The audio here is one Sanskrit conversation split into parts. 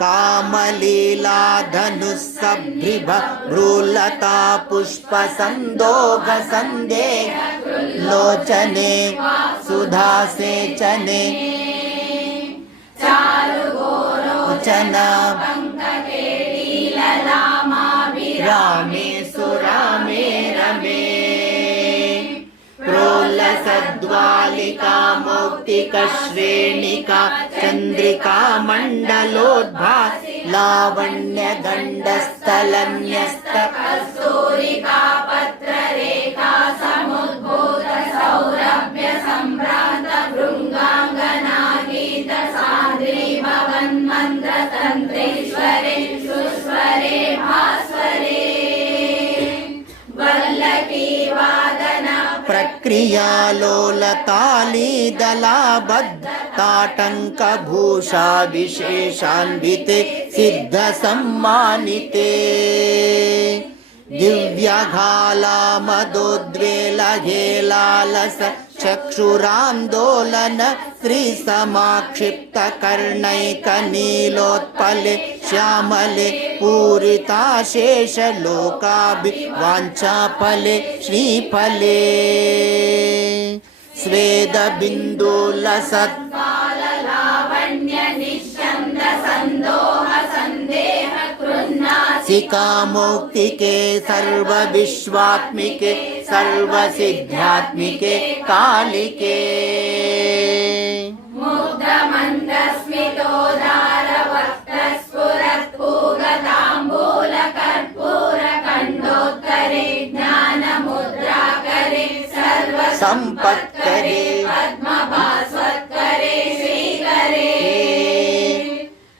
कामलीलाधनुस्सभ्रिभ भ्रूलता पुष्पसन्दोघसन्धे लोचने सुधासेचने चारुगोरोचना रामे सुरामे रमे प्रोल्लसद्वालिका मौक्तिकश्रेणिका चन्द्रिका मण्डलोद्भास लावण्यगण्डस्थलन्यस्त कस्तूरिका पत्ररेखा समुद्भूत सौरभ्य सम्भ्रान्त भृङ्गाङ्गना गीत सान्द्री भवन्मन्त्रतन्त्रेश्वरे सुस्वरे भास्वरे वल्लकी वादन प्रक्रियालोलतालीदलाबद्ध ताटङ्कभूषा विशेषान्विते सिद्धसम्मानिते दिव्यघालामदोद्वेलघेलालस चक्षुरान्दोलन श्रीसमाक्षिप्तकर्णैकनीलोत्पले श्यामले पूरिताशेषलोकाभिवाञ्छाफले श्रीफले सिकामौक्तिके सर्वविश्वात्मिके सर्वसिद्ध्यात्मिके कालिके मुग्धमन्दस्मितोदारवक्त्रस्फुरत्पूगताम्बूलकर्पूरकण्डोत्करे ज्ञानमुद्राकरे सर्वसम्पत्करे पद्मभास्वत्करे श्रीकरे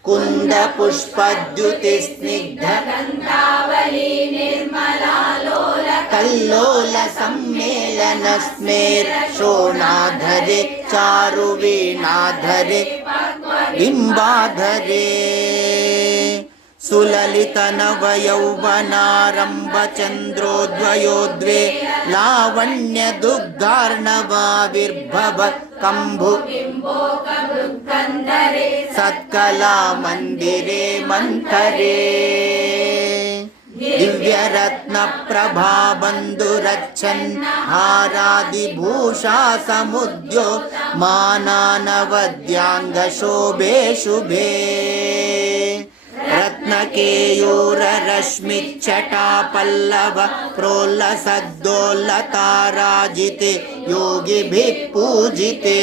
कुन्दपुष्पद्युतिस्निग्धगन्धावली निर्मलालोल कल्लोल सम्मेलनस्मेर शोणाधरे चारुवीणाधरे बिम्बाधरे सुललितनवयौवनारम्भचन्द्रोद्वयोद्वे लावण्यदुग्धार्णवाविर्भव कम्भु सत्कला मन्दिरे मन्थरे दिव्यरत्नप्रभाबन्धुरच्छन् हारादिभूषा समुद्यो मानानवद्याङ्गशोभे शुभे रत्नकेयूररश्मिच्छटापल्लव प्रोल्लसद्दोल्लताराजिते योगिभिः पूजिते